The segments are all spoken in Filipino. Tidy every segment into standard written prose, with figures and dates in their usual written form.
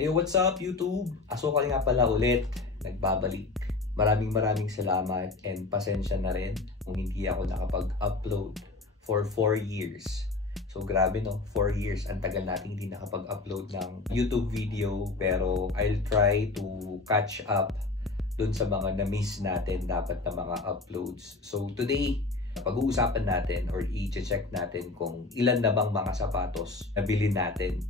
Ayo, what's up YouTube? Asukal nga pala ulit, nagbabalik. Maraming salamat and pasensya na rin kung hindi ako nakapag-upload for 4 years. So grabe no, 4 years, ang tagal natin hindi nakapag-upload ng YouTube video, pero I'll try to catch up dun sa mga na-miss natin dapat na mga uploads. So today, pag-uusapan natin or i-check natin kung ilan na bang mga sapatos na bilhin natin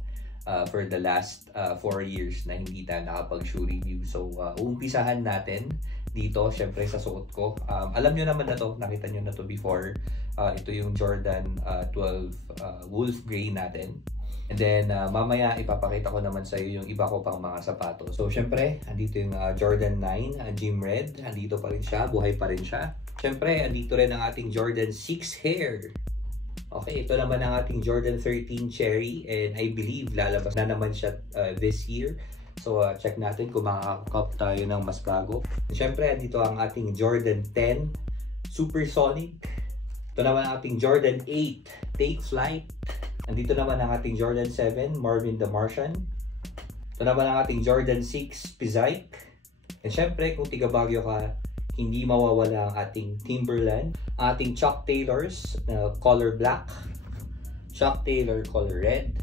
for the last 4 years na hindi tayo nakapag-shoe review. So uumpisahan natin dito syempre sa suot ko. Alam nyo naman na to, nakita nyo na to before. Ito yung Jordan 12 Wolf Grey natin. And then mamaya ipapakita ko naman sa iyo yung iba ko pang mga sapatos. So syempre andito yung Jordan 9 Gym Red. Andito pa rin siya, buhay pa rin siya. Syempre andito rin ang ating Jordan 6 Hair. Okay, ito naman ang ating Jordan 13 Cherry, and I believe lalabas na naman siya this year. So check natin kung makaka-cop tayo ng mas bago. Siyempre, dito ang ating Jordan 10 Supersonic. Ito naman ang ating Jordan 8 Take Flight. Andito naman ang ating Jordan 7 Marvin the Martian. Ito naman ang ating Jordan 6 Pizike. And siyempre, kung tiga Baguio ka, hindi mawawala ang ating Timberland, ating Chuck Taylors color black, Chuck Taylor color red.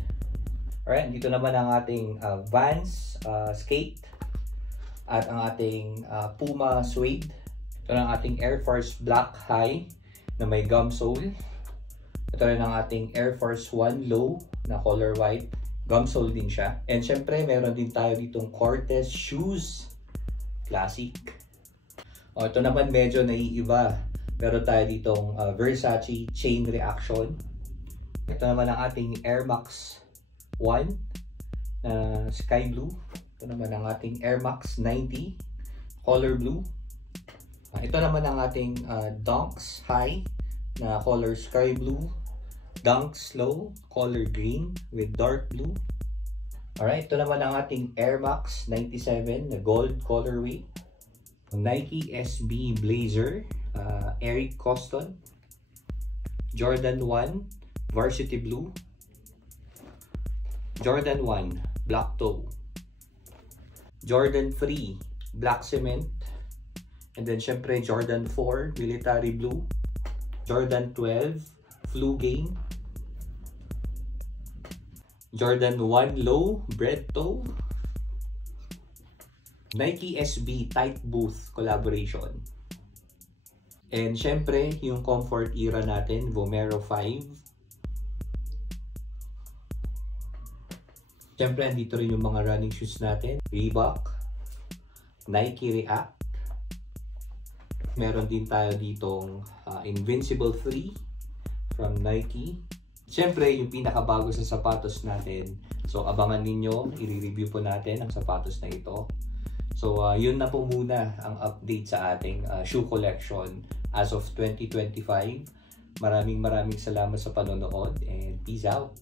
Alright, dito naman ang ating Vans skate at ang ating Puma suede. Ito ang ating Air Force Black High na may gum sole. Ito rin ang ating Air Force One Low na color white, gum sole din siya. And syempre meron din tayo ditong Cortez shoes, classic. Ito naman medyo naiiba. Pero tayo ditong Versace Chain Reaction. Ito naman ang ating Air Max 1 Sky Blue. Ito naman ang ating Air Max 90 Color Blue. Ito naman ang ating Dunks High na color Sky Blue. Dunks Low color Green with dark blue. Alright, ito naman ang ating Air Max 97 na Gold colorway. Nike SB Blazer Eric Coston, Jordan 1 Varsity Blue, Jordan 1 Black Toe, Jordan 3 Black Cement, and then syempre Jordan 4 Military Blue, Jordan 12 Flu Game, Jordan 1 Low Bread Toe, Nike SB Tight Booth collaboration. And syempre, yung comfort era natin, Vomero 5. Syempre, andito rin yung mga running shoes natin. Reebok, Nike React. Meron din tayo ditong Invincible 3 from Nike. Syempre, yung pinakabago sa sapatos natin. So, abangan ninyo, i-review po natin ang sapatos na ito. So, yun na po muna ang update sa ating shoe collection as of 2025. Maraming salamat sa panonood and peace out!